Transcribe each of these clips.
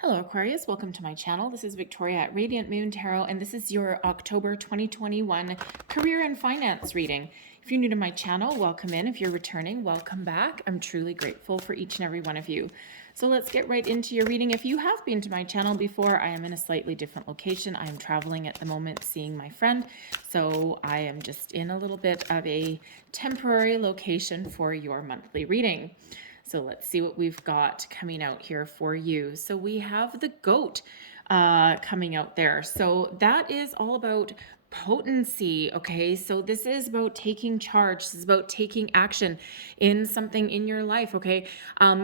Hello Aquarius, welcome to my channel. This is Victoria at Radiant Moon Tarot, and this is your October 2021 career and finance reading. If you're new to my channel, welcome in. If you're returning, welcome back. I'm truly grateful for each and every one of you. So let's get right into your reading. If you have been to my channel before, I am in a slightly different location. I am traveling at the moment, seeing my friend. So I am just in a little bit of a temporary location for your monthly reading. So let's see what we've got coming out here for you. So we have the goat coming out there. So that is all about potency. Okay, so this is about taking charge. This is about taking action in something in your life. Okay,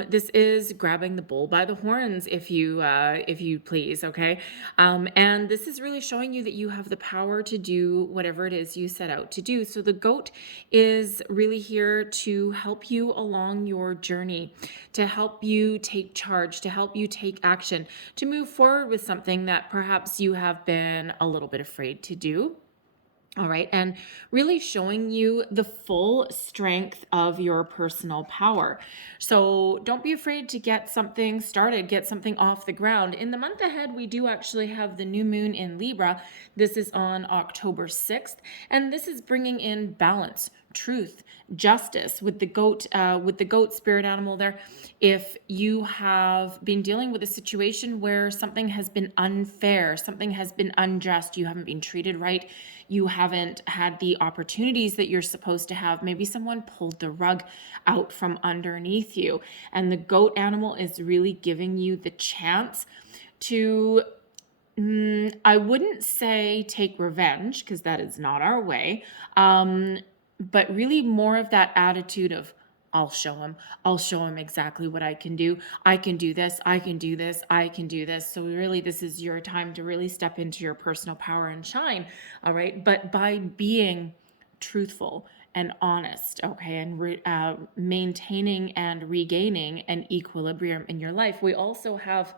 this is grabbing the bull by the horns, if you please. Okay, and this is really showing you that you have the power to do whatever it is you set out to do. So the goat is really here to help you along your journey, to help you take charge, to help you take action, to move forward with something that perhaps you have been a little bit afraid to do. All right, and really showing you the full strength of your personal power. So don't be afraid to get something started, get something off the ground. In the month ahead, we do actually have the new moon in Libra. This is on October 6th, and this is bringing in balance, truth, justice with the goat spirit animal there. If you have been dealing with a situation where something has been unfair, something has been unjust, you haven't been treated right, you haven't had the opportunities that you're supposed to have, maybe someone pulled the rug out from underneath you, and the goat animal is really giving you the chance to I wouldn't say take revenge, because that is not our way, but really more of that attitude of, I'll show him exactly what I can do. I can do this. I can do this. I can do this. So really, this is your time to really step into your personal power and shine. All right. But by being truthful and honest, okay, and maintaining and regaining an equilibrium in your life. We also have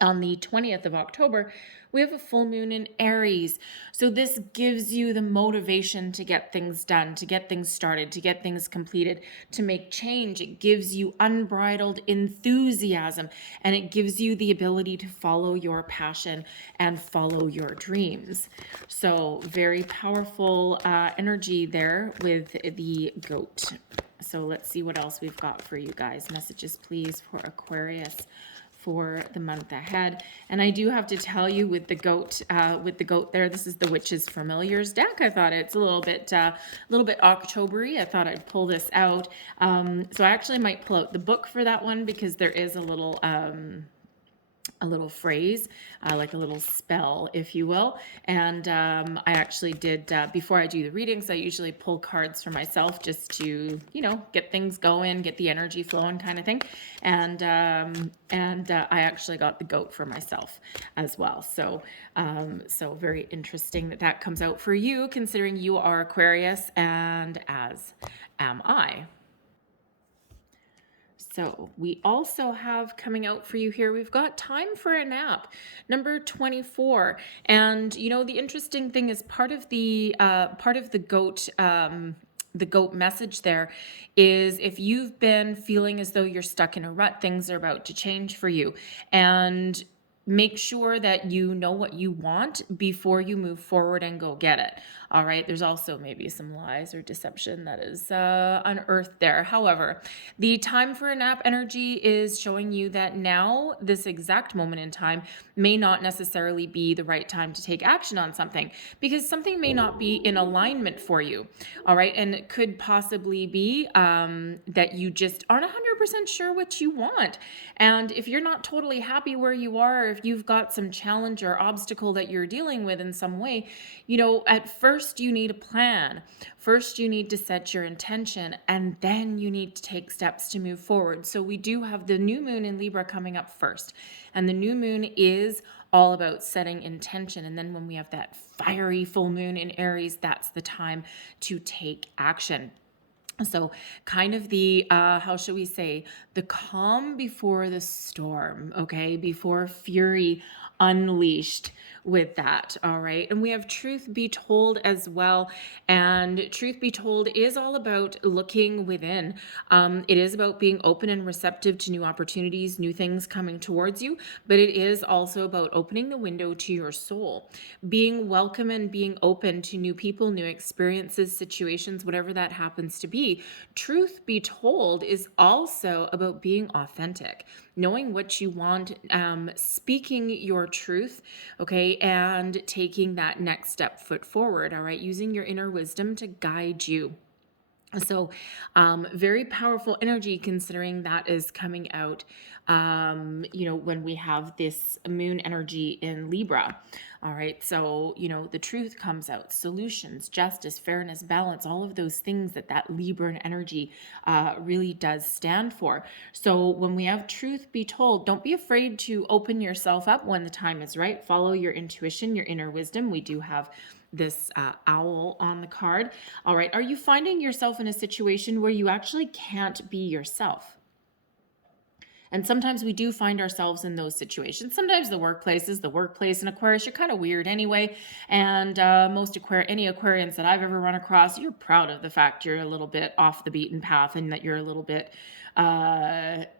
on the 20th of October, we have a full moon in Aries. So this gives you the motivation to get things done, to get things started, to get things completed, to make change. It gives you unbridled enthusiasm, and it gives you the ability to follow your passion and follow your dreams. So very powerful energy there with the goat. So let's see what else we've got for you guys. Messages, please, for Aquarius for the month ahead. And I do have to tell you, with the goat there, this is the Witch's Familiars deck. I thought it's a little bit October-y. I thought I'd pull this out. So I actually might pull out the book for that one, because there is a little phrase, like a little spell, if you will. And I actually did, before I do the readings, I usually pull cards for myself just to, get things going, get the energy flowing kind of thing. And I actually got the goat for myself as well. So, so very interesting that comes out for you, considering you are Aquarius, and as am I. So we also have coming out for you here, we've got Time for a Nap, number 24. And, the interesting thing is part of the goat message there is, if you've been feeling as though you're stuck in a rut, things are about to change for you. And make sure that you know what you want before you move forward and go get it. All right. There's also maybe some lies or deception that is unearthed there. However, the Time for a Nap energy is showing you that now, this exact moment in time, may not necessarily be the right time to take action on something, because something may not be in alignment for you. All right. And it could possibly be that you just aren't 100% sure what you want. And if you're not totally happy where you are, or if you've got some challenge or obstacle that you're dealing with in some way, at first you need a plan. First, you need to set your intention, and then you need to take steps to move forward. So we do have the new moon in Libra coming up first, and the new moon is all about setting intention. And then when we have that fiery full moon in Aries, that's the time to take action. So kind of the, how should we say, the calm before the storm, okay? Before fury unleashed with that, all right? And we have truth be told as well. And truth be told is all about looking within. It is about being open and receptive to new opportunities, new things coming towards you, but it is also about opening the window to your soul, being welcome and being open to new people, new experiences, situations, whatever that happens to be. Truth be told is also about being authentic, knowing what you want, speaking your truth, okay, and taking that next step foot forward, all right, using your inner wisdom to guide you. So, very powerful energy considering that is coming out, when we have this moon energy in Libra. All right. So, the truth comes out, solutions, justice, fairness, balance, all of those things that Libra energy really does stand for. So, when we have truth be told, don't be afraid to open yourself up when the time is right. Follow your intuition, your inner wisdom. We do have this owl on the card. All right. Are you finding yourself in a situation where you actually can't be yourself? And sometimes we do find ourselves in those situations. Sometimes the workplace is the workplace. In Aquarius, you're kind of weird anyway. And any Aquarians that I've ever run across, you're proud of the fact you're a little bit off the beaten path and that you're a little bit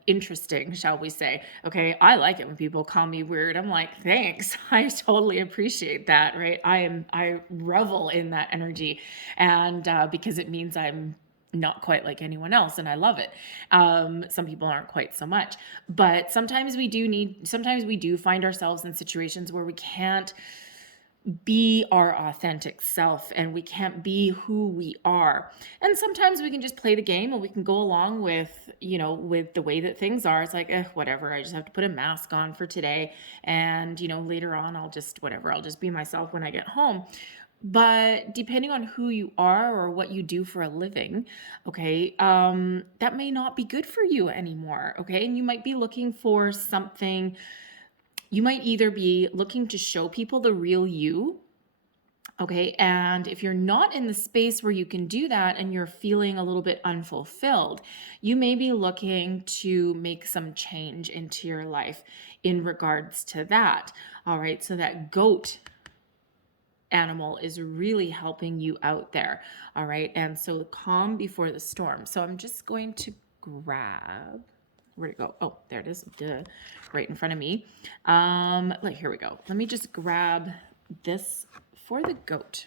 interesting, shall we say. Okay, I like it when people call me weird. I'm like, thanks. I totally appreciate that, right? I revel in that energy, and because it means I'm not quite like anyone else, and I love it. Some people aren't quite so much, but sometimes we do find ourselves in situations where we can't be our authentic self and we can't be who we are. And sometimes we can just play the game and we can go along with, with the way that things are. It's like, whatever, I just have to put a mask on for today. And, later on, I'll just be myself when I get home. But depending on who you are or what you do for a living, okay, that may not be good for you anymore. Okay. And you might be looking for something. You might either be looking to show people the real you. Okay. And if you're not in the space where you can do that and you're feeling a little bit unfulfilled, you may be looking to make some change into your life in regards to that. All right. So that goat animal is really helping you out there. All right. And so calm before the storm. So I'm just going to grab, where'd it go? Oh, there it is. Duh. Right in front of me. Here we go. Let me just grab this for the goat.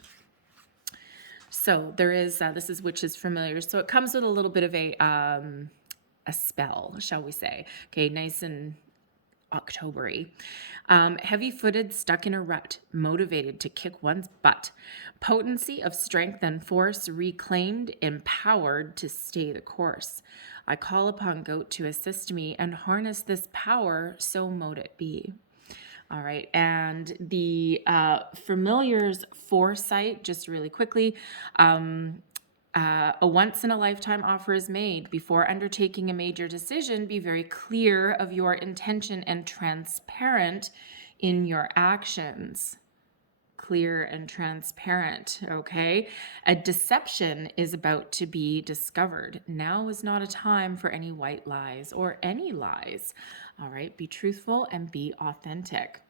So there is, this is Witch's Familiar. So it comes with a little bit of a spell, shall we say. Okay. Nice and October-y. Heavy-footed, stuck in a rut, motivated to kick one's butt. Potency of strength and force reclaimed, empowered to stay the course. I call upon goat to assist me and harness this power, so mote it be. All right, and the Familiar's foresight, just really quickly, a once-in-a-lifetime offer is made. Before undertaking a major decision, be very clear of your intention and transparent in your actions. Clear and transparent, okay? A deception is about to be discovered. Now is not a time for any white lies or any lies. All right, be truthful and be authentic.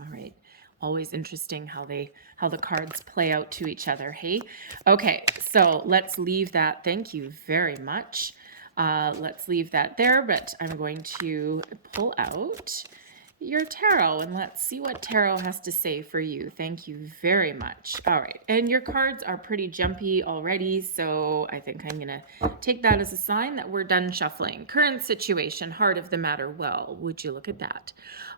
All right. Always interesting how the cards play out to each other. Hey, okay, so let's leave that. Thank you very much. Let's leave that there, but I'm going to pull out your tarot and let's see what tarot has to say for you. Thank you very much. All right, and your cards are pretty jumpy already, so I think I'm gonna take that as a sign that we're done shuffling. Current situation, heart of the matter. Well, would you look at that?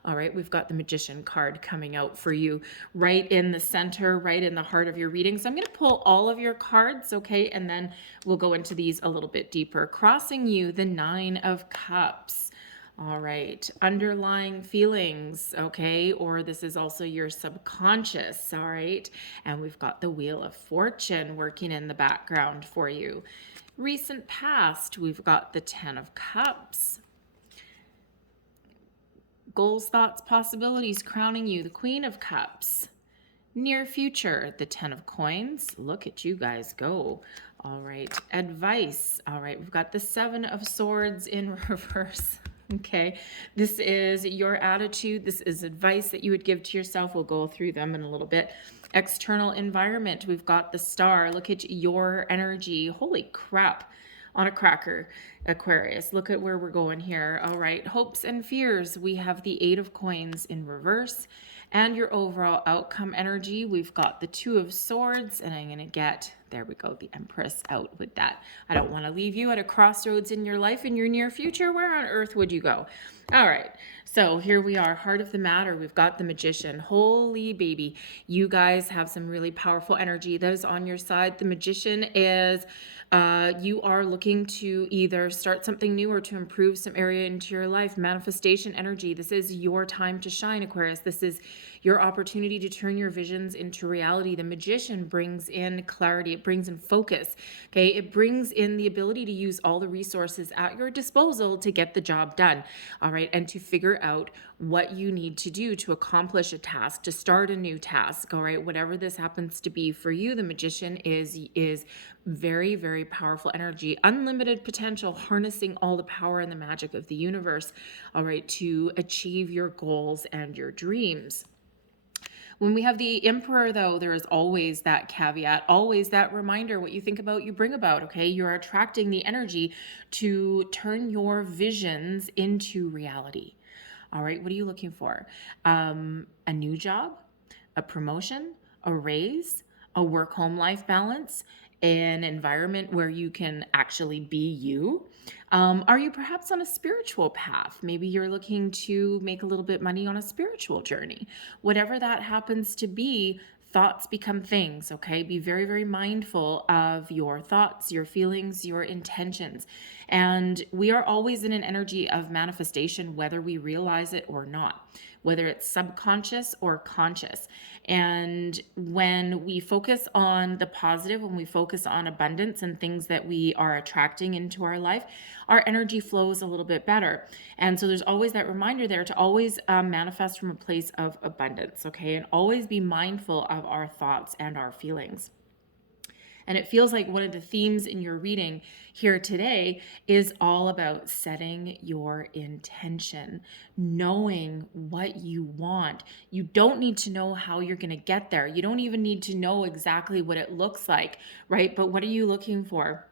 All right, we've got the Magician card coming out for you right in the center, right in the heart of your reading. So I'm going to pull all of your cards, okay, and then we'll go into these a little bit deeper. Crossing you, the Nine of Cups. All right, underlying feelings, okay, or this is also your subconscious, all right, and we've got the Wheel of Fortune working in the background for you. Recent past, we've got the Ten of Cups. Goals, thoughts, possibilities crowning you, the Queen of Cups. Near future, the Ten of Coins. Look at you guys go. All right, advice. All right, we've got the Seven of Swords in reverse. Okay, this is your attitude. This is advice that you would give to yourself. We'll go through them in a little bit. External environment. We've got the Star. Look at your energy. Holy crap. On a cracker, Aquarius. Look at where we're going here. All right, hopes and fears. We have the Eight of Coins in reverse. And your overall outcome energy, we've got the Two of Swords, and I'm going to get, there we go, the Empress out with that. I don't want to leave you at a crossroads in your life in your near future. Where on earth would you go? All right, so here we are, heart of the matter. We've got the Magician. Holy baby, you guys have some really powerful energy that is on your side. The Magician is... you are looking to either start something new or to improve some area into your life. Manifestation energy. This is your time to shine, Aquarius. This is your opportunity to turn your visions into reality. The Magician brings in clarity. It brings in focus. Okay. It brings in the ability to use all the resources at your disposal to get the job done. All right. And to figure out what you need to do to accomplish a task, to start a new task. All right. Whatever this happens to be for you, the Magician is very, very powerful energy, unlimited potential, harnessing all the power and the magic of the universe, all right, to achieve your goals and your dreams. When we have the Emperor, though, there is always that caveat, always that reminder, what you think about, you bring about, okay? You're attracting the energy to turn your visions into reality. All right, what are you looking for? A new job, a promotion, a raise, a work-home life balance, an environment where you can actually be you? Are you perhaps on a spiritual path? Maybe you're looking to make a little bit money on a spiritual journey. Whatever that happens to be, thoughts become things, okay? Be very, very mindful of your thoughts, your feelings, your intentions. And we are always in an energy of manifestation, whether we realize it or not, whether it's subconscious or conscious. And when we focus on the positive, when we focus on abundance and things that we are attracting into our life, our energy flows a little bit better. And so there's always that reminder there to always manifest from a place of abundance, okay? And always be mindful of our thoughts and our feelings. And it feels like one of the themes in your reading here today is all about setting your intention, knowing what you want. You don't need to know how you're going to get there. You don't even need to know exactly what it looks like, right? But what are you looking for?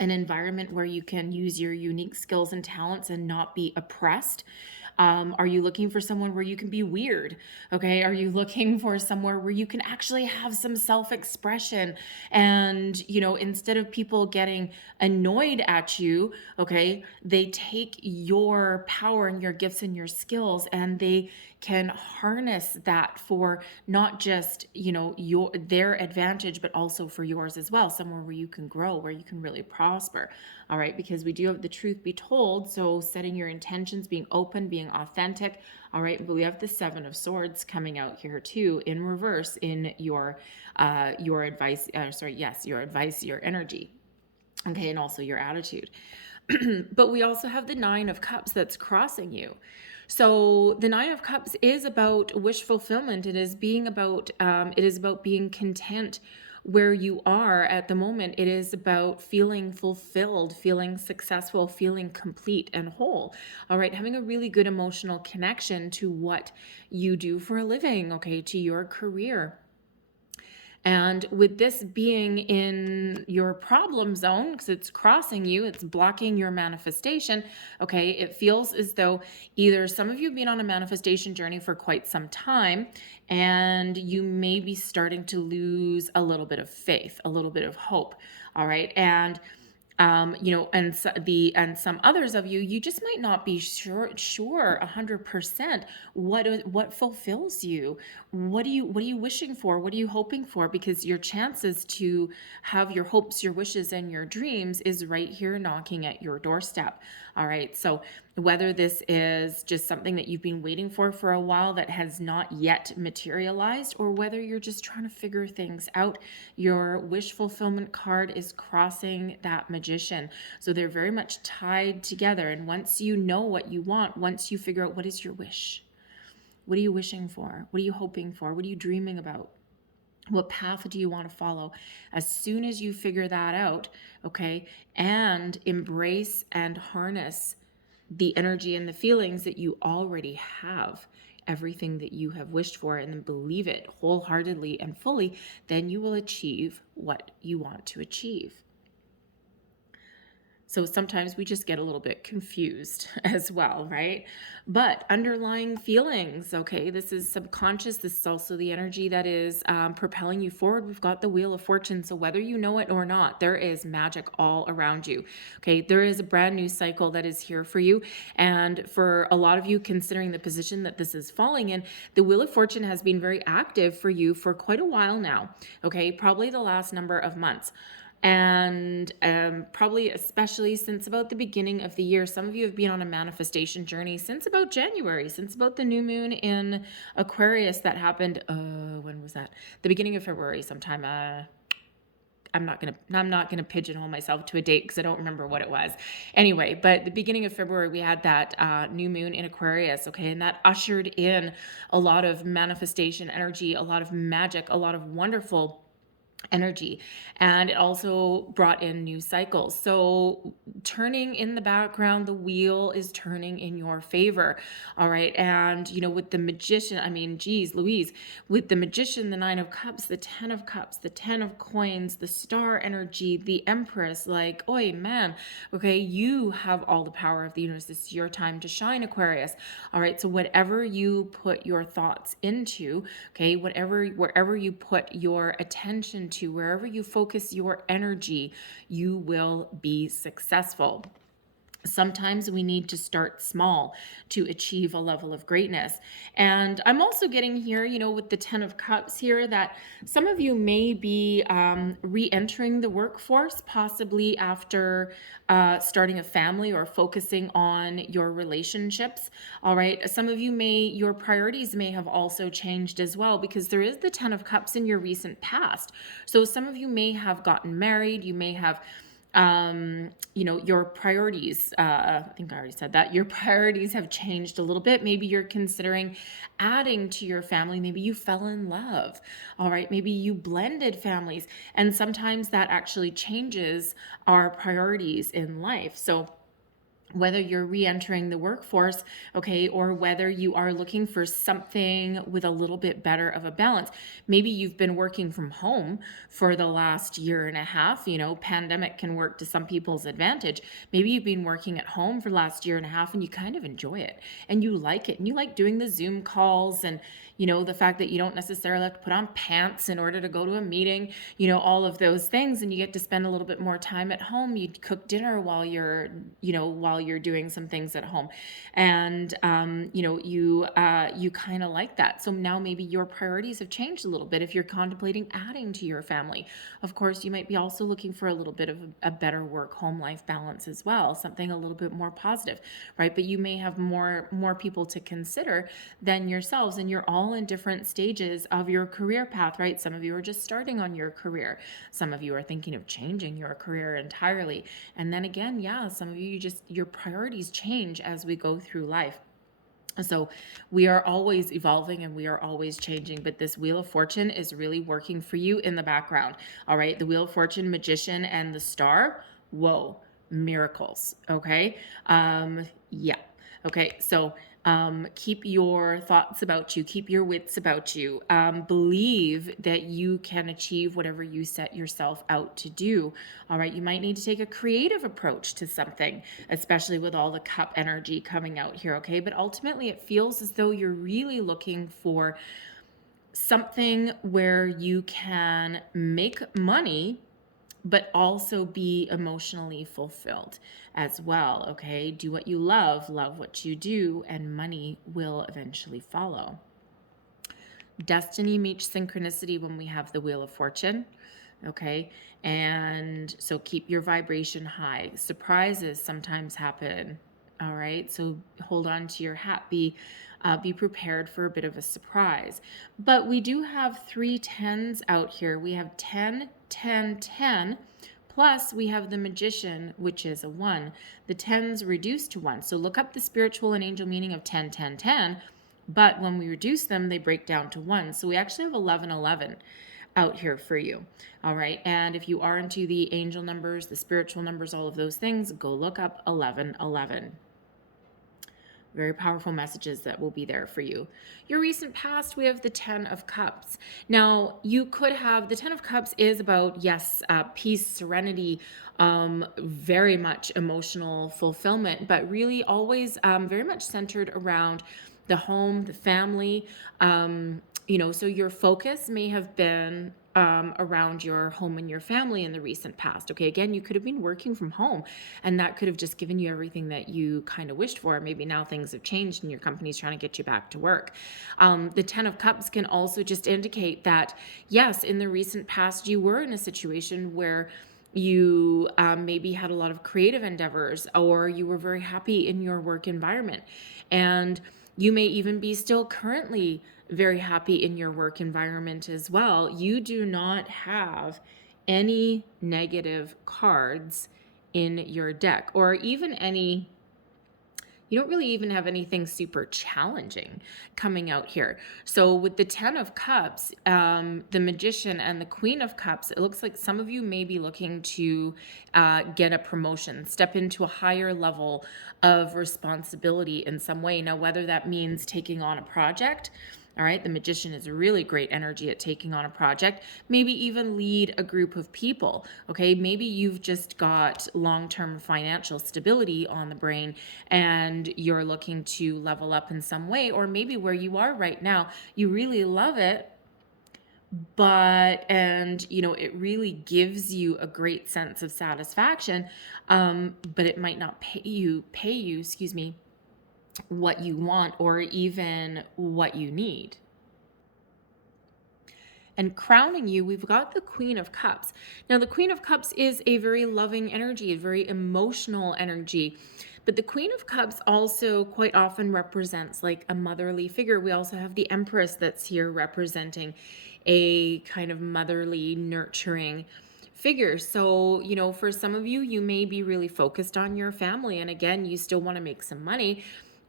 An environment where you can use your unique skills and talents and not be oppressed. Are you looking for someone where you can be weird? Okay. Are you looking for somewhere where you can actually have some self-expression and, instead of people getting annoyed at you, okay, they take your power and your gifts and your skills and they can harness that for not just, their advantage, but also for yours as well. Somewhere where you can grow, where you can really prosper. All right. Because we do have the truth be told. So setting your intentions, being open, being authentic. All right. But we have the Seven of Swords coming out here too, in reverse in your advice. Your advice, your energy. Okay. And also your attitude. But we also have the Nine of Cups that's crossing you. So the Nine of Cups is about wish fulfillment. It is about being content where you are at the moment. It is about feeling fulfilled, feeling successful, feeling complete and whole. All right. Having a really good emotional connection to what you do for a living, okay, to your career. And with this being in your problem zone, because it's crossing you, it's blocking your manifestation, okay, it feels as though either some of you have been on a manifestation journey for quite some time, and you may be starting to lose a little bit of faith, a little bit of hope, all right? And and some others of you just might not be sure 100% what fulfills you. What are you wishing for? What are you hoping for? Because your chances to have your hopes, your wishes, and your dreams is right here knocking at your doorstep. All right. So whether this is just something that you've been waiting for a while that has not yet materialized, or whether you're just trying to figure things out, your wish fulfillment card is crossing that Magician. So they're very much tied together. And once you know what you want, once you figure out what is your wish, what are you wishing for? What are you hoping for? What are you dreaming about? What path do you want to follow? As soon as you figure that out, okay, and embrace and harness the energy and the feelings that you already have, everything that you have wished for, and then believe it wholeheartedly and fully, then you will achieve what you want to achieve. So sometimes we just get a little bit confused as well, right? But underlying feelings, okay, this is subconscious. This is also the energy that is propelling you forward. We've got the Wheel of Fortune. So whether you know it or not, there is magic all around you, okay? There is a brand new cycle that is here for you. And for a lot of you, considering the position that this is falling in, the Wheel of Fortune has been very active for you for quite a while now, okay? Probably the last number of months. And probably especially since about the beginning of the year. Some of you have been on a manifestation journey since about January, since about the new moon in Aquarius that happened. When was that? The beginning of February sometime. I'm not gonna pigeonhole myself to a date because I don't remember what it was. Anyway, but the beginning of February we had that new moon in Aquarius, okay, and that ushered in a lot of manifestation energy, a lot of magic, a lot of wonderful energy, and it also brought in new cycles. So turning in the background, the wheel is turning in your favor. All right. And with the Magician, I mean, geez Louise, with the Magician, the 9 of Cups, the 10 of Cups, the 10 of Coins, the Star energy, the Empress, like, oi man, okay, you have all the power of the universe. This is your time to shine, Aquarius. All right. So whatever you put your thoughts into, okay, wherever you put your attention to, wherever you focus your energy, you will be successful. Sometimes we need to start small to achieve a level of greatness. And I'm also getting here, with the 10 of Cups here, that some of you may be re-entering the workforce, possibly after starting a family or focusing on your relationships. All right. Some of you your priorities may have also changed as well, because there is the 10 of Cups in your recent past. So some of you may have gotten married. You may have your priorities, I think I already said that, your priorities have changed a little bit. Maybe you're considering adding to your family. Maybe you fell in love. All right. Maybe you blended families. And sometimes that actually changes our priorities in life. So whether you're re-entering the workforce, okay, or whether you are looking for something with a little bit better of a balance. Maybe you've been working from home for the last year and a half. Pandemic can work to some people's advantage. Maybe you've been working at home for the last year and a half and you kind of enjoy it and you like it and you like doing the Zoom calls and the fact that you don't necessarily have to put on pants in order to go to a meeting, all of those things, and you get to spend a little bit more time at home. You cook dinner while you're doing some things at home, and you kind of like that. So now maybe your priorities have changed a little bit. If you're contemplating adding to your family, of course, you might be also looking for a little bit of a better work-home life balance as well, something a little bit more positive, right? But you may have more people to consider than yourselves, and you're all in different stages of your career path, right? Some of you are just starting on your career. Some of you are thinking of changing your career entirely. And then again, some of you your priorities change as we go through life. So we are always evolving and we are always changing, but this Wheel of Fortune is really working for you in the background. All right. The Wheel of Fortune, Magician, and the Star. Whoa, miracles. Okay. Okay. So keep your thoughts about you, keep your wits about you, believe that you can achieve whatever you set yourself out to do. All right. You might need to take a creative approach to something, especially with all the cup energy coming out here. Okay. But ultimately it feels as though you're really looking for something where you can make money but also be emotionally fulfilled as well, okay? Do what you love what you do, and money will eventually follow. Destiny meets synchronicity when we have the Wheel of Fortune, okay? And so keep your vibration high. Surprises sometimes happen, all right? So hold on to your hat. Be prepared for a bit of a surprise. But we do have 3 10s out here. We have 10, 10, 10, plus we have the Magician, which is a 1. The 10s reduce to 1. So look up the spiritual and angel meaning of 10, 10, 10. But when we reduce them, they break down to 1. So we actually have 11, 11. out here for you. All right. And if you are into the angel numbers, the spiritual numbers, all of those things, go look up 1111. Very powerful messages that will be there for you. Your recent past, we have the 10 of Cups. Now, you could have the 10 of Cups is about, yes, peace, serenity, very much emotional fulfillment, but really always very much centered around the home, the family. So your focus may have been around your home and your family in the recent past. Okay, again, you could have been working from home and that could have just given you everything that you kind of wished for. Maybe now things have changed and your company's trying to get you back to work. The 10 of Cups can also just indicate that, yes, in the recent past, you were in a situation where you maybe had a lot of creative endeavors or you were very happy in your work environment. And you may even be still currently very happy in your work environment as well. You do not have any negative cards in your deck, or even any, you don't really even have anything super challenging coming out here. So with the 10 of Cups, the Magician and the Queen of Cups, it looks like some of you may be looking to get a promotion, step into a higher level of responsibility in some way. Now, whether that means taking on a project, all right, the Magician is a really great energy at taking on a project, maybe even lead a group of people, okay? Maybe you've just got long-term financial stability on the brain and you're looking to level up in some way, or maybe where you are right now, you really love it, it really gives you a great sense of satisfaction, but it might not pay you, what you want or even what you need. And crowning you, we've got the Queen of Cups. Now, the Queen of Cups is a very loving energy, a very emotional energy. But the Queen of Cups also quite often represents like a motherly figure. We also have the Empress that's here representing a kind of motherly, nurturing figure. So, for some of you, you may be really focused on your family. And again, you still want to make some money.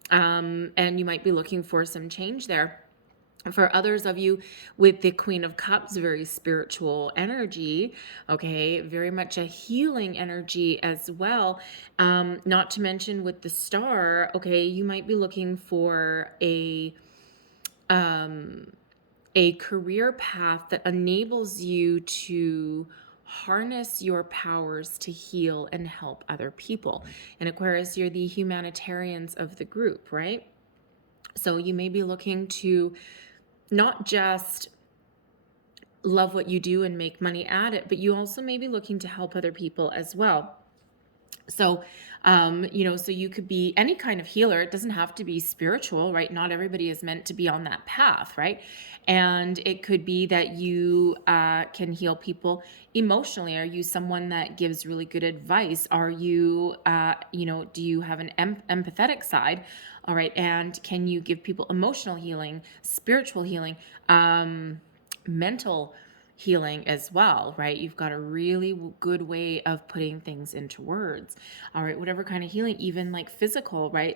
And you might be looking for some change there. For others of you with the Queen of Cups, very spiritual energy, okay, very much a healing energy as well. Not to mention with the Star, okay, you might be looking for a career path that enables you to harness your powers to heal and help other people. And Aquarius, you're the humanitarians of the group, right? So you may be looking to not just love what you do and make money at it, but you also may be looking to help other people as well. So, so you could be any kind of healer. It doesn't have to be spiritual, right? Not everybody is meant to be on that path, right? And it could be that you can heal people emotionally. Are you someone that gives really good advice? Are you, do you have an empathetic side? All right. And can you give people emotional healing, spiritual healing, mental healing as well, right? You've got a really good way of putting things into words. All right, whatever kind of healing, even like physical, right?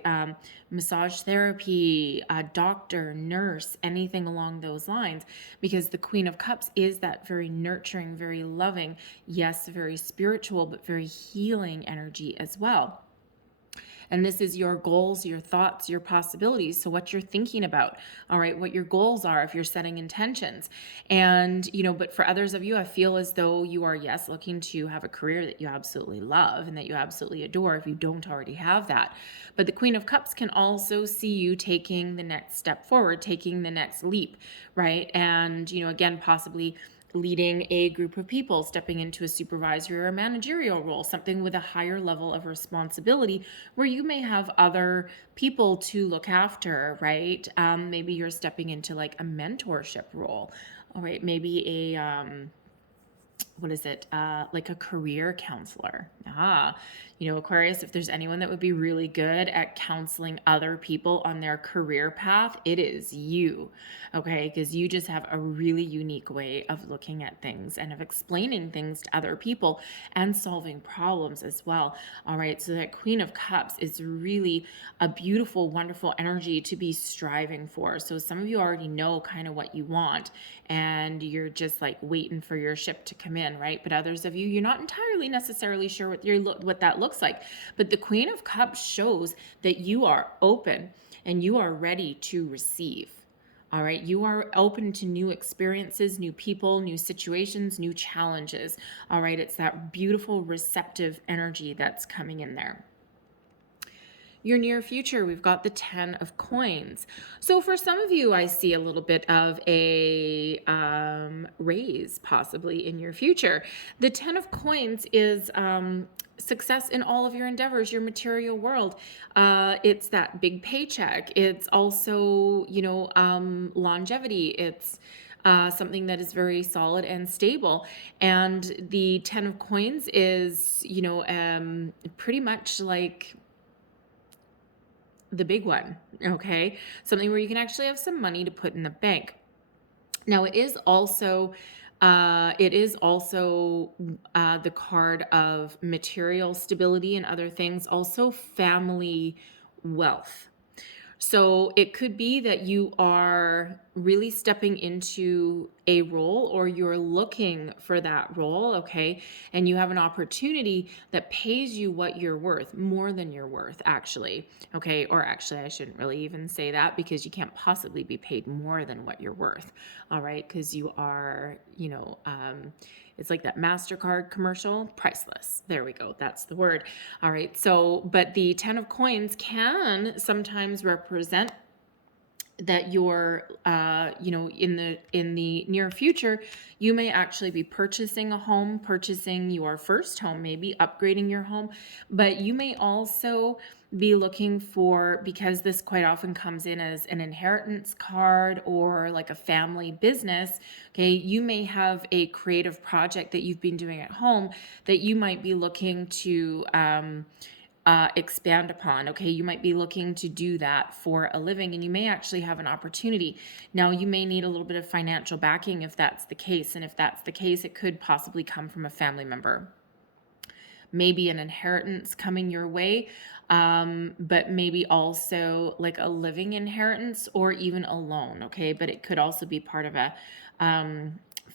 Massage therapy, a doctor, nurse, anything along those lines, because the Queen of Cups is that very nurturing, very loving, yes, very spiritual, but very healing energy as well. And this is your goals, your thoughts, your possibilities. So what you're thinking about, all right, what your goals are if you're setting intentions. And, but for others of you, I feel as though you are, yes, looking to have a career that you absolutely love and that you absolutely adore if you don't already have that. But the Queen of Cups can also see you taking the next step forward, taking the next leap, right? And, again, possibly leading a group of people, stepping into a supervisory or a managerial role, something with a higher level of responsibility where you may have other people to look after, right? Maybe you're stepping into like a mentorship role, all right? Maybe what is it? Like a career counselor. Aquarius, if there's anyone that would be really good at counseling other people on their career path, it is you, okay? Because you just have a really unique way of looking at things and of explaining things to other people and solving problems as well. All right, so that Queen of Cups is really a beautiful, wonderful energy to be striving for. So some of you already know kind of what you want, and you're just like waiting for your ship to come in, right? But others of you, you're not entirely necessarily sure what that looks like. But the Queen of Cups shows that you are open and you are ready to receive. All right, you are open to new experiences, new people, new situations, new challenges. All right, it's that beautiful receptive energy that's coming in there. Your near future, we've got the 10 of coins. So for some of you, I see a little bit of a raise possibly in your future. The 10 of coins is success in all of your endeavors, your material world. It's that big paycheck. It's also, longevity. It's something that is very solid and stable. And the 10 of coins is, pretty much like the big one, okay? Something where you can actually have some money to put in the bank. Now, it is also the card of material stability and other things, also family wealth. So it could be that you are really stepping into a role, or you're looking for that role, okay? And you have an opportunity that pays you what you're worth, more than you're worth, actually, okay? Or actually, I shouldn't really even say that, because you can't possibly be paid more than what you're worth, all right? Because you are, it's like that MasterCard commercial, priceless. There we go. That's the word. All right. So, but the 10 of coins can sometimes represent that you're, in the near future, you may actually be purchasing a home, purchasing your first home, maybe upgrading your home, but you may also be looking for, because this quite often comes in as an inheritance card or like a family business, okay, you may have a creative project that you've been doing at home that you might be looking to expand upon. Okay, you might be looking to do that for a living, and you may actually have an opportunity. Now, you may need a little bit of financial backing if that's the case, and if that's the case, it could possibly come from a family member. Maybe an inheritance coming your way, but maybe also like a living inheritance or even a loan, okay? But it could also be part of a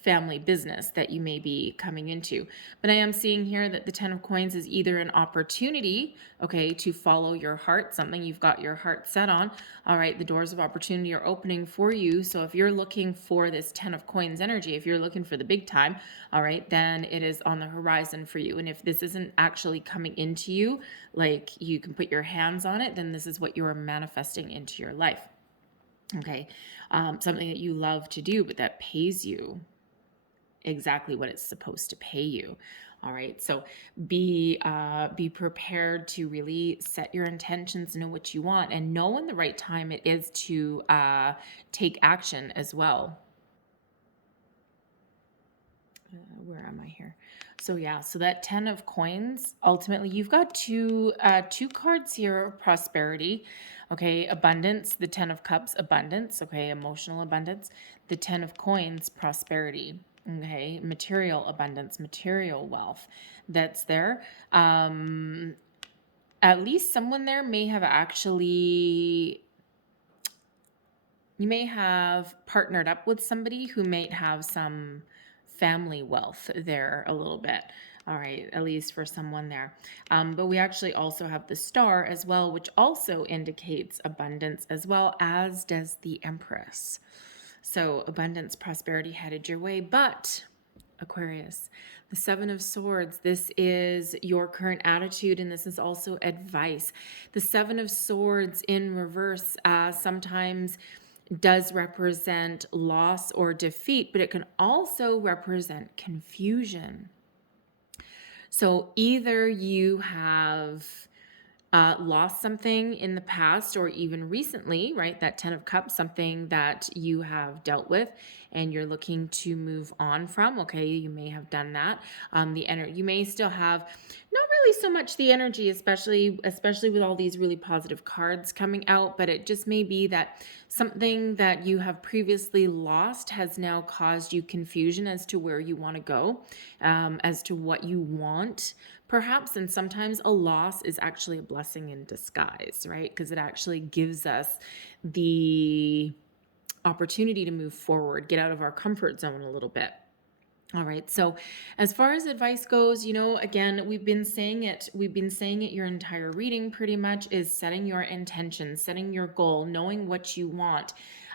family business that you may be coming into. But I am seeing here that the 10 of coins is either an opportunity, okay, to follow your heart, something you've got your heart set on. All right, the doors of opportunity are opening for you. So if you're looking for this 10 of coins energy, if you're looking for the big time, all right, then it is on the horizon for you. And if this isn't actually coming into you, like you can put your hands on it, then this is what you are manifesting into your life. Okay, something that you love to do, but that pays you exactly what it's supposed to pay you. All right, so be prepared to really set your intentions, know what you want, and know when the right time it is to take action as well. Where am I here? So yeah, so that 10 of coins, ultimately you've got two cards here of prosperity, okay, abundance, the 10 of cups, abundance, okay, emotional abundance, the 10 of coins, prosperity, okay, material abundance, material wealth that's there. At least someone there may have actually, you may have partnered up with somebody who might have some family wealth there a little bit. All right, at least for someone there. But we actually also have the star as well, which also indicates abundance, as well as does the Empress. So abundance, prosperity headed your way. But Aquarius, the 7 of Swords, this is your current attitude, and this is also advice. The 7 of Swords in reverse sometimes does represent loss or defeat, but it can also represent confusion. So either you have lost something in the past or even recently, right? That 10 of Cups, something that you have dealt with and you're looking to move on from. Okay, you may have done that. You may still have not really so much the energy, especially with all these really positive cards coming out, but it just may be that something that you have previously lost has now caused you confusion as to where you want to go, as to what you want, perhaps. And sometimes a loss is actually a blessing in disguise, right? Because it actually gives us the opportunity to move forward, get out of our comfort zone a little bit. All right. So as far as advice goes, again, we've been saying it your entire reading pretty much, is setting your intention, setting your goal, knowing what you want.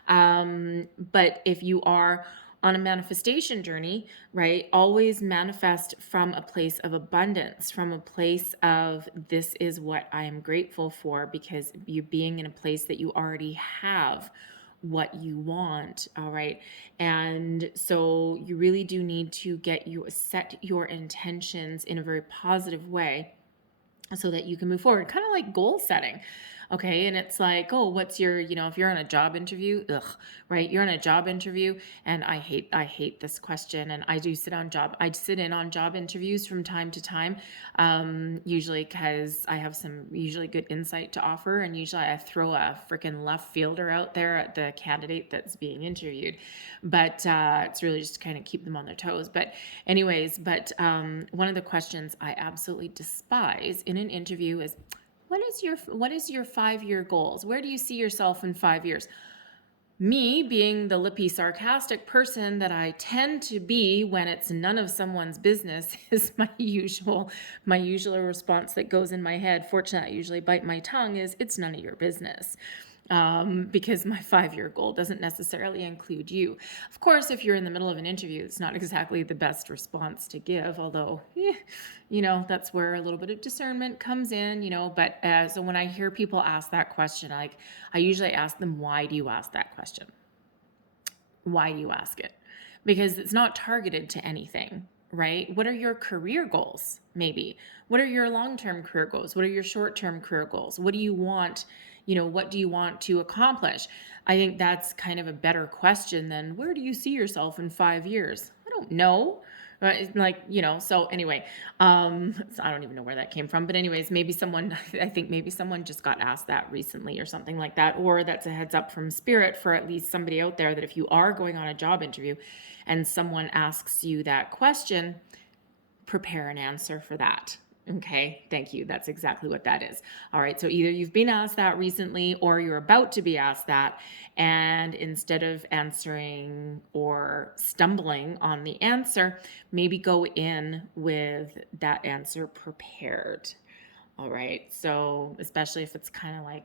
But if you are on a manifestation journey, right, always manifest from a place of abundance, from a place of, this is what I am grateful for, because you're being in a place that you already have what you want. All right. And so you really do need to set your intentions in a very positive way so that you can move forward, kind of like goal setting. Okay. And it's like, oh, what's your, if you're on a job interview, right? You're on a job interview, and I hate this question. And I sit in on job interviews from time to time, usually because I have some usually good insight to offer. And usually I throw a freaking left fielder out there at the candidate that's being interviewed. But it's really just to kind of keep them on their toes. But anyways, one of the questions I absolutely despise in an interview is, what is your 5-year goals? Where do you see yourself in 5 years? Me, being the lippy, sarcastic person that I tend to be when it's none of someone's business, is my usual response that goes in my head. Fortunately, I usually bite my tongue, is, it's none of your business. Because my 5-year goal doesn't necessarily include you. Of course, if you're in the middle of an interview, it's not exactly the best response to give, although, that's where a little bit of discernment comes in, but so when I hear people ask that question, I usually ask them, why do you ask that question? Why do you ask it? Because it's not targeted to anything, right? What are your career goals? Maybe. What are your long-term career goals? What are your short-term career goals? What do you want? What do you want to accomplish? I think that's kind of a better question than, where do you see yourself in 5 years? I don't know. So anyway, so I don't even know where that came from, but anyways, I think maybe someone just got asked that recently or something like that, or that's a heads up from spirit for at least somebody out there, that if you are going on a job interview and someone asks you that question, prepare an answer for that. Okay, thank you. That's exactly what that is. All right, so either you've been asked that recently or you're about to be asked that, and instead of answering or stumbling on the answer, maybe go in with that answer prepared. All right, so especially if it's kind of like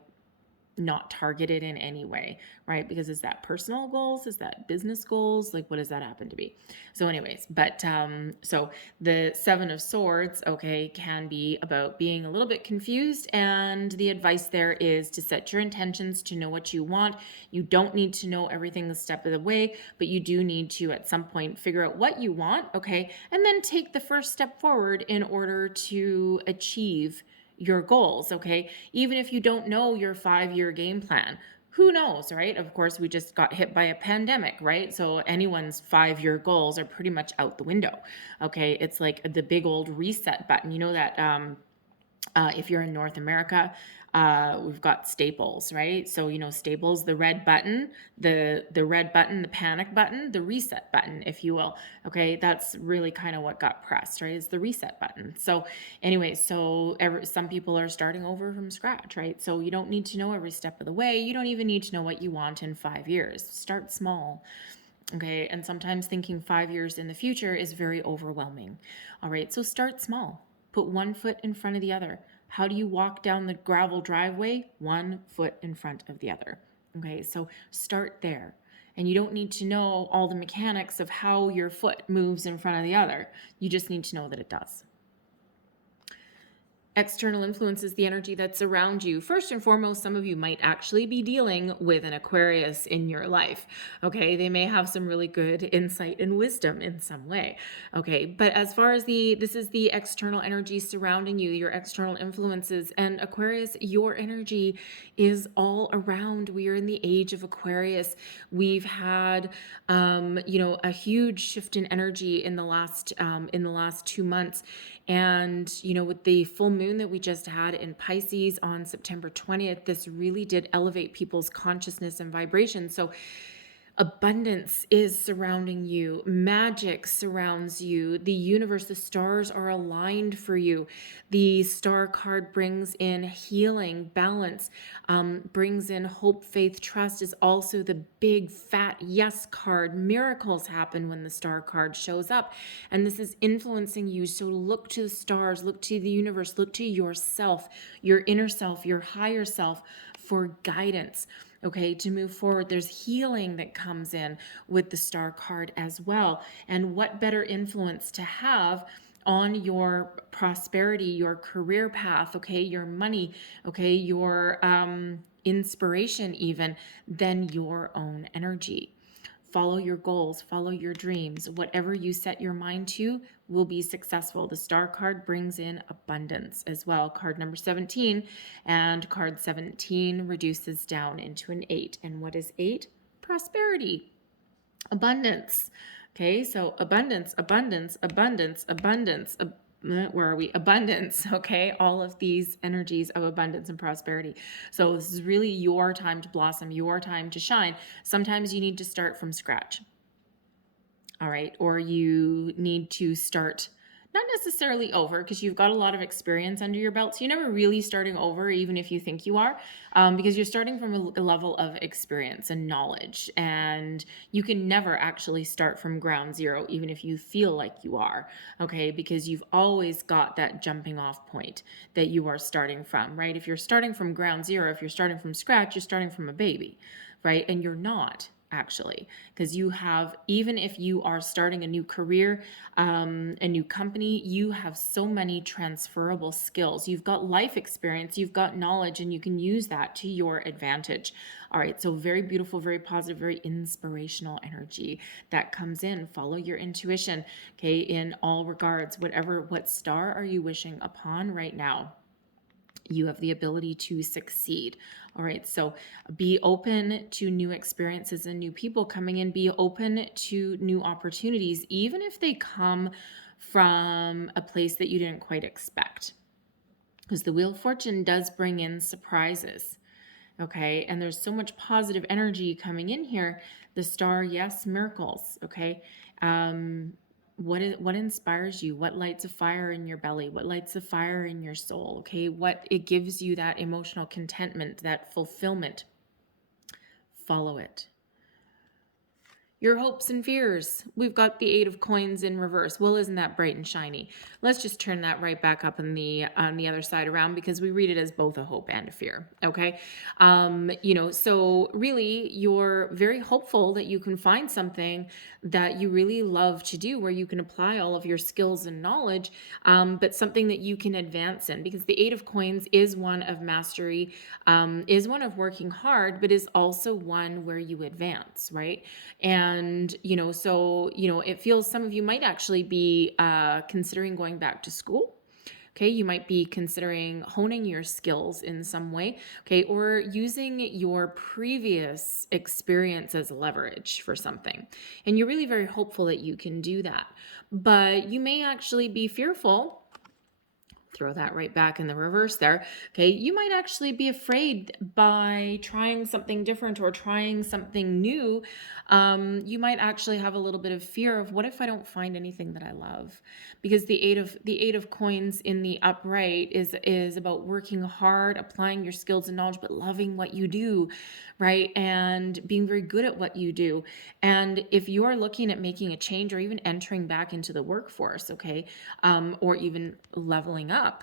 not targeted in any way, right? Because is that personal goals? Is that business goals? Like, what does that happen to be? So anyways, so the 7 of Swords, okay, can be about being a little bit confused. And the advice there is to set your intentions, to know what you want. You don't need to know everything the step of the way, but you do need to at some point figure out what you want, okay? And then take the first step forward in order to achieve your goals, okay? Even if you don't know your 5-year game plan, who knows, right? Of course, we just got hit by a pandemic, right? So anyone's 5-year goals are pretty much out the window, okay? It's like the big old reset button. You know that if you're in North America, we've got Staples, right? So, Staples, the red button, the red button, the panic button, the reset button, if you will. Okay, that's really kind of what got pressed, right? Is the reset button. So anyway, some people are starting over from scratch, right? So you don't need to know every step of the way. You don't even need to know what you want in 5 years. Start small. Okay, and sometimes thinking 5 years in the future is very overwhelming. All right, so start small. Put one foot in front of the other. How do you walk down the gravel driveway? 1 foot in front of the other. Okay, so start there. And you don't need to know all the mechanics of how your foot moves in front of the other. You just need to know that it does. External influence is the energy that's around you. First and foremost, some of you might actually be dealing with an Aquarius in your life. Okay, they may have some really good insight and wisdom in some way. Okay, but as far as this is the external energy surrounding you, your external influences, and Aquarius, your energy is all around. We are in the age of Aquarius. We've had, a huge shift in energy in the last 2 months. And, with the full moon that we just had in Pisces on September 20th, this really did elevate people's consciousness and vibration. So abundance is surrounding you. Magic surrounds you. The universe, the stars are aligned for you. The star card brings in healing, balance, brings in hope, faith, trust, is also the big fat yes card. Miracles happen when the star card shows up. And this is influencing you. So look to the stars, look to the universe, look to yourself, your inner self, your higher self for guidance. Okay, to move forward. There's healing that comes in with the star card as well. And what better influence to have on your prosperity, your career path, okay, your money, okay, your inspiration even, than your own energy. Follow your goals, follow your dreams. Whatever you set your mind to will be successful. The star card brings in abundance as well. Card number 17, and card 17 reduces down into an 8. And what is 8? Prosperity, abundance. Okay, so abundance, abundance, abundance, abundance, where are we? Abundance, okay? All of these energies of abundance and prosperity. So this is really your time to blossom, your time to shine. Sometimes you need to start from scratch. All right, or you need to start not necessarily over, because you've got a lot of experience under your belt. So you're never really starting over, even if you think you are, because you're starting from a level of experience and knowledge. And you can never actually start from ground zero, even if you feel like you are, okay? Because you've always got that jumping off point that you are starting from, right? If you're starting from ground zero, if you're starting from scratch, you're starting from a baby, right? And you're not. Actually, because you have, even if you are starting a new career, a new company, you have so many transferable skills. You've got life experience, you've got knowledge, and you can use that to your advantage. All right, so very beautiful, very positive, very inspirational energy that comes in. Follow your intuition, okay, in all regards. What star are you wishing upon right now? You have the ability to succeed. All right, so be open to new experiences and new people coming in. Be open to new opportunities, even if they come from a place that you didn't quite expect. Because the Wheel of Fortune does bring in surprises. Okay, and there's so much positive energy coming in here. The star, yes, miracles. Okay, what inspires you? What lights a fire in your belly? What lights a fire in your soul? Okay, what it gives you, that emotional contentment, that fulfillment. Follow it. Your hopes and fears. We've got the 8 of coins in reverse. Well, isn't that bright and shiny? Let's just turn that right back up on the other side around, because we read it as both a hope and a fear. Okay, so really, you're very hopeful that you can find something that you really love to do, where you can apply all of your skills and knowledge, but something that you can advance in, because the 8 of coins is one of mastery, is one of working hard, but is also one where you advance, right? And, it feels some of you might actually be considering going back to school. Okay, you might be considering honing your skills in some way, okay, or using your previous experience as leverage for something. And you're really very hopeful that you can do that. But you may actually be fearful. Throw that right back in the reverse there. Okay, you might actually be afraid by trying something different or trying something new. You might actually have a little bit of fear of, what if I don't find anything that I love? Because the eight of coins in the upright is about working hard, applying your skills and knowledge, but loving what you do, right? And being very good at what you do. And if you are looking at making a change, or even entering back into the workforce, okay, or even leveling up,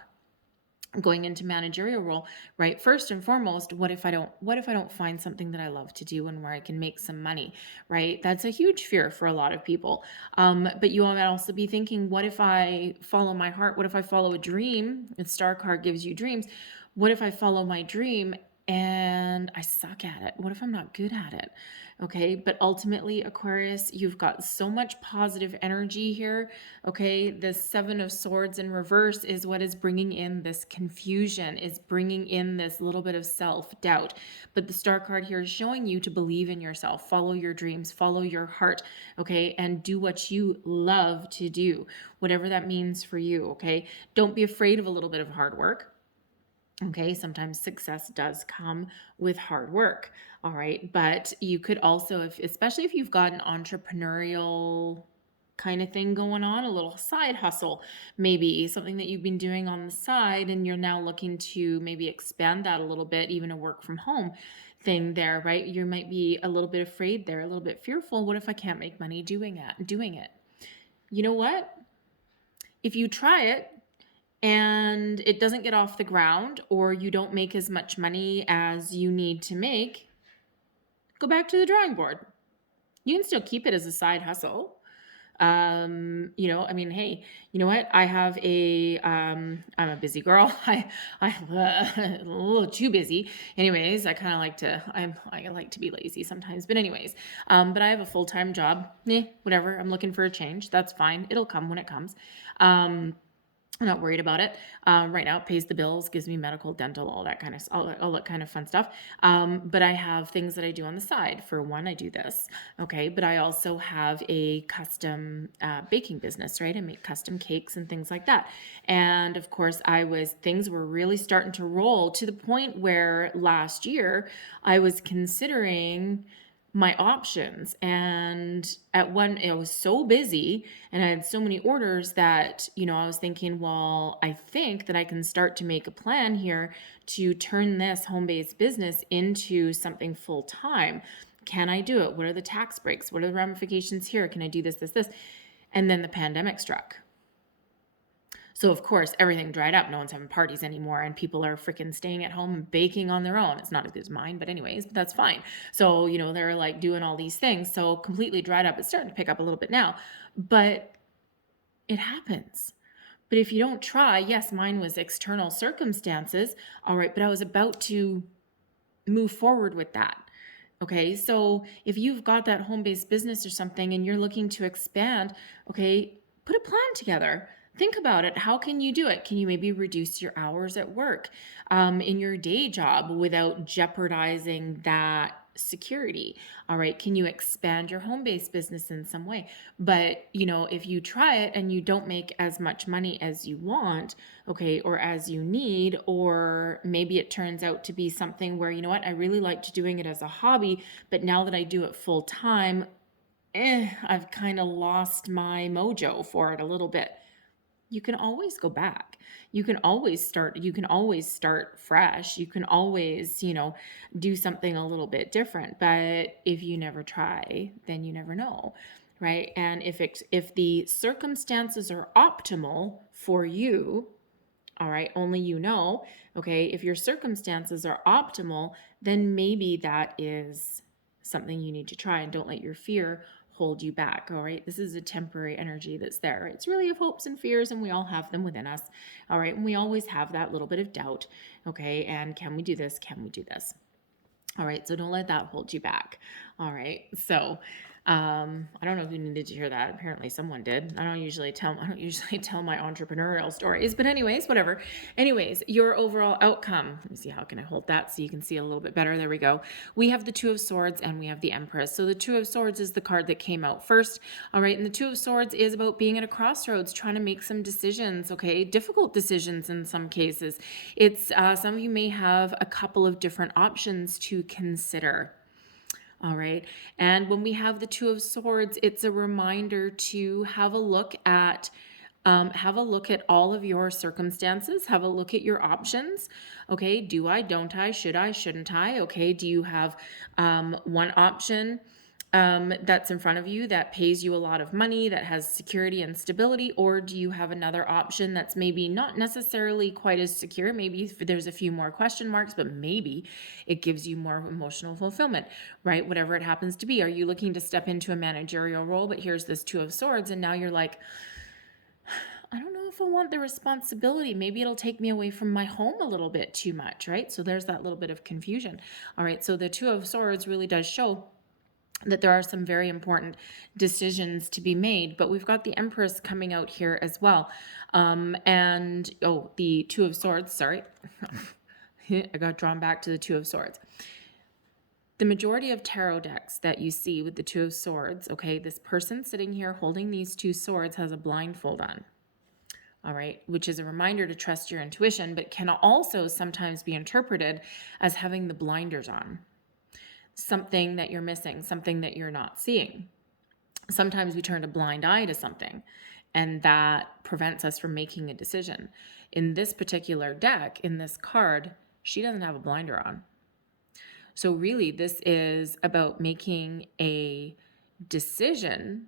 going into managerial role, right? First and foremost, what if I don't find something that I love to do and where I can make some money, right? That's a huge fear for a lot of people. But you might also be thinking, what if I follow my heart? What if I follow a dream? The star card gives you dreams. What if I follow my dream and I suck at it? What if I'm not good at it? Okay, but ultimately, Aquarius, you've got so much positive energy here. Okay, the Seven of Swords in reverse is what is bringing in this confusion, is bringing in this little bit of self-doubt. But the star card here is showing you to believe in yourself, follow your dreams, follow your heart, okay, and do what you love to do, whatever that means for you, okay? Don't be afraid of a little bit of hard work. Okay, sometimes success does come with hard work. All right, but you could also, especially if you've got an entrepreneurial kind of thing going on, a little side hustle, maybe something that you've been doing on the side and you're now looking to maybe expand that a little bit, even a work from home thing there, right? You might be a little bit afraid there, a little bit fearful. What if I can't make money doing it? You know what? If you try it and it doesn't get off the ground, or you don't make as much money as you need to make, go back to the drawing board. You can still keep it as a side hustle. Hey, you know what? I have I'm a busy girl. I'm a little too busy. Anyways, I like to be lazy sometimes, but anyways, but I have a full-time job. Whatever. I'm looking for a change. That's fine. It'll come when it comes. I'm not worried about it. Right now, it pays the bills, gives me medical, dental, all that kind of fun stuff. But I have things that I do on the side. For one, I do this, okay? But I also have a custom baking business, right? I make custom cakes and things like that. And of course, things were really starting to roll to the point where last year I was considering my options, and I was so busy and I had so many orders that I was thinking, well, I think that I can start to make a plan here to turn this home-based business into something full-time. Can I do it? What are the tax breaks? What are the ramifications here? Can I do this? And then the pandemic struck. So of course, everything dried up. No one's having parties anymore, and people are freaking staying at home and baking on their own. It's not as good as mine, but anyways, that's fine. So, they're like doing all these things. So completely dried up. It's starting to pick up a little bit now, but it happens. But if you don't try, yes, mine was external circumstances. All right, but I was about to move forward with that. Okay, so if you've got that home-based business or something and you're looking to expand, okay, put a plan together. Think about it. How can you do it? Can you maybe reduce your hours at work in your day job without jeopardizing that security? All right. Can you expand your home-based business in some way? But, if you try it and you don't make as much money as you want, okay, or as you need, or maybe it turns out to be something where, I really liked doing it as a hobby, but now that I do it full time, I've kind of lost my mojo for it a little bit. You can always go back. You can always start fresh. You can always, do something a little bit different. But if you never try, then you never know, right? And if the circumstances are optimal for you, all right, only okay, if your circumstances are optimal, then maybe that is something you need to try, and don't let your fear hold you back. All right, this is a temporary energy that's there, right? It's really of hopes and fears, and we all have them within us. All right, and we always have that little bit of doubt. Okay, and can we do this? Can we do this? All right, so don't let that hold you back. All right, so I don't know who needed to hear that. Apparently someone did. I don't usually tell my entrepreneurial stories, but anyways, whatever. Anyways, your overall outcome. Let me see, how can I hold that so you can see a little bit better? There we go. We have the Two of Swords and we have the Empress. So the Two of Swords is the card that came out first. All right, and the Two of Swords is about being at a crossroads, trying to make some decisions, okay? Difficult decisions in some cases. It's some of you may have a couple of different options to consider. All right. And when we have the Two of Swords, it's a reminder to have a look at all of your circumstances, have a look at your options. Okay. Do I, don't I, should I, shouldn't I? Okay. Do you have one option that's in front of you that pays you a lot of money, that has security and stability? Or do you have another option that's maybe not necessarily quite as secure? Maybe there's a few more question marks, but maybe it gives you more emotional fulfillment, right? Whatever it happens to be. Are you looking to step into a managerial role, but here's this Two of Swords, and now you're like, I don't know if I want the responsibility. Maybe it'll take me away from my home a little bit too much, right? So there's that little bit of confusion. All right, so the Two of Swords really does show that there are some very important decisions to be made, but we've got the Empress coming out here as well. The Two of Swords, sorry. I got drawn back to the Two of Swords. The majority of tarot decks that you see with the Two of Swords, okay, this person sitting here holding these two swords has a blindfold on. All right, which is a reminder to trust your intuition, but can also sometimes be interpreted as having the blinders on. Something that you're missing, something that you're not seeing. Sometimes we turn a blind eye to something, and that prevents us from making a decision. In this particular deck, in this card, she doesn't have a blinder on. So really, this is about making a decision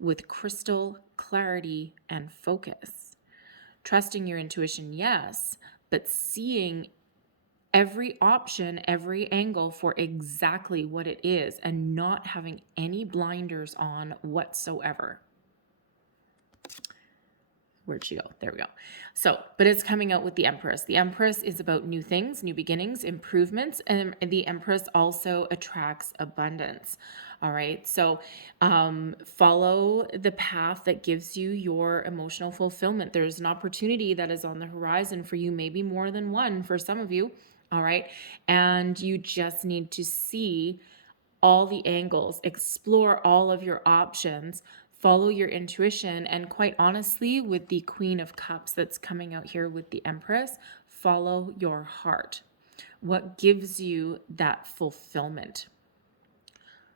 with crystal clarity and focus. Trusting your intuition, yes, but seeing every option, every angle for exactly what it is, and not having any blinders on whatsoever. Where'd she go? There we go. So, but it's coming out with the Empress. The Empress is about new things, new beginnings, improvements, and the Empress also attracts abundance. All right. So, follow the path that gives you your emotional fulfillment. There's an opportunity that is on the horizon for you, maybe more than one for some of you. All right. And you just need to see all the angles, explore all of your options, follow your intuition, and quite honestly, with the Queen of Cups that's coming out here with the Empress, follow your heart. What gives you that fulfillment?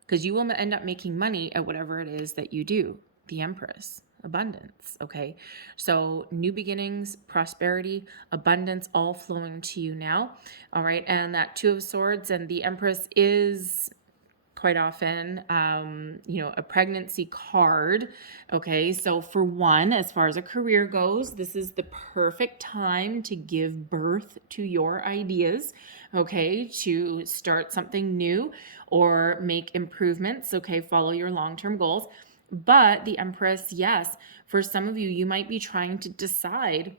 Because you will end up making money at whatever it is that you do. The Empress, abundance, okay? So new beginnings, prosperity, abundance, all flowing to you now, all right? And that Two of Swords and the Empress is quite often, a pregnancy card. Okay. So for one, as far as a career goes, this is the perfect time to give birth to your ideas. Okay. To start something new or make improvements. Okay. Follow your long-term goals. But the Empress, yes, for some of you, you might be trying to decide,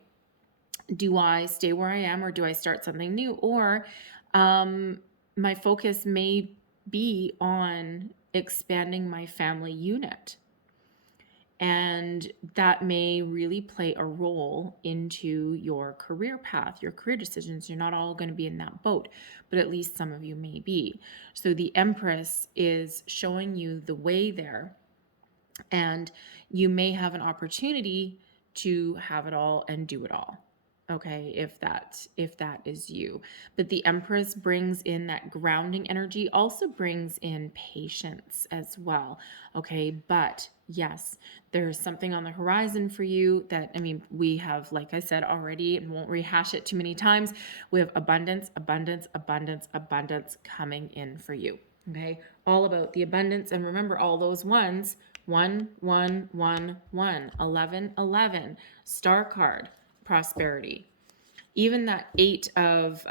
do I stay where I am or do I start something new? Or, my focus may be on expanding my family unit. And that may really play a role into your career path, your career decisions. You're not all going to be in that boat, but at least some of you may be. So the Empress is showing you the way there. And you may have an opportunity to have it all and do it all. Okay, if that is you. But the Empress brings in that grounding energy, also brings in patience as well. Okay, but yes, there's something on the horizon for you that, we have, like I said already, and won't rehash it too many times, we have abundance, abundance, abundance, abundance coming in for you. Okay, all about the abundance. And remember all those ones, 1, 1, 1, 1, 11, 11, star card, prosperity. Even that eight of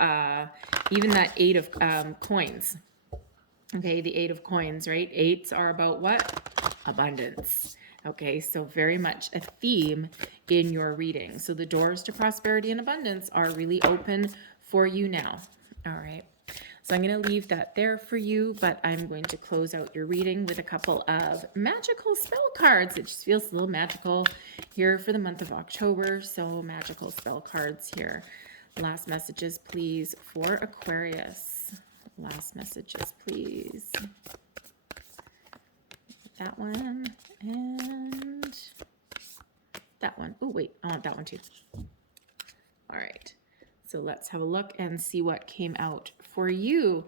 coins. Okay, the 8 of coins, right? 8s are about what? Abundance. Okay, so very much a theme in your reading. So the doors to prosperity and abundance are really open for you now. All right. So I'm going to leave that there for you, but I'm going to close out your reading with a couple of magical spell cards. It just feels a little magical here for the month of October. So magical spell cards here. Last messages, please, for Aquarius. Last messages, please. That one and that one. Oh, wait, I want that one too. All right. So let's have a look and see what came out for you.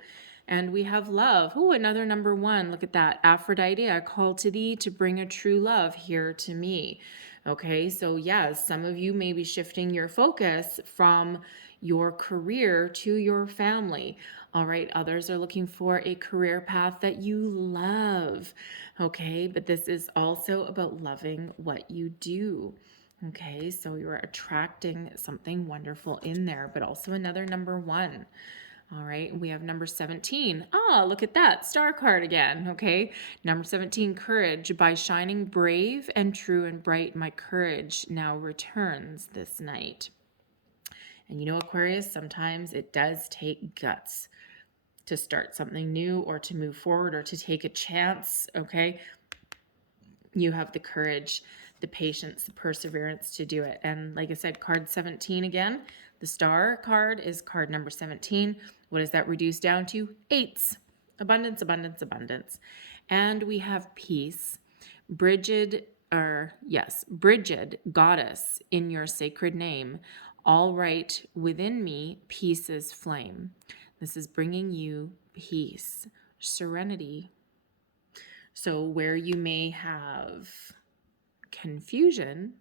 And we have love. Oh, another number 1. Look at that. Aphrodite, I call to thee to bring a true love here to me. Okay, so yes, some of you may be shifting your focus from your career to your family. All right, others are looking for a career path that you love. Okay, but this is also about loving what you do. Okay, so you're attracting something wonderful in there, but also another number one. All right, we have number 17. Ah, look at that, star card again, okay? Number 17, courage. By shining brave and true and bright, my courage now returns this night. And you know, Aquarius, sometimes it does take guts to start something new or to move forward or to take a chance, okay? You have the courage, the patience, the perseverance to do it. And like I said, card 17 again, the star card is card number 17. What does that reduce down to? Eights. Abundance, abundance, abundance. And we have peace. Brigid, goddess, in your sacred name, all right within me, peace is flame. This is bringing you peace, serenity. So where you may have confusion,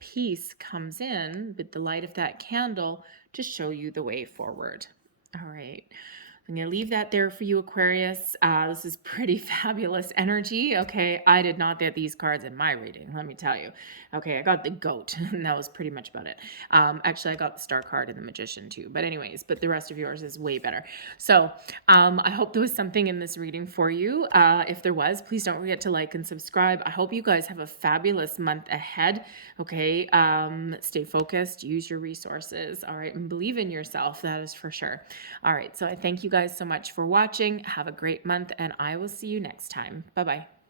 peace comes in with the light of that candle to show you the way forward. All right. I'm going to leave that there for you, Aquarius. This is pretty fabulous energy. Okay, I did not get these cards in my reading, let me tell you. Okay, I got the goat, and that was pretty much about it. Actually, I got the star card and the magician too. But anyways, the rest of yours is way better. So I hope there was something in this reading for you. If there was, please don't forget to like and subscribe. I hope you guys have a fabulous month ahead. Okay, stay focused, use your resources. All right, and believe in yourself. That is for sure. All right, so I thank you guys so much for watching. Have a great month, and I will see you next time. Bye-bye.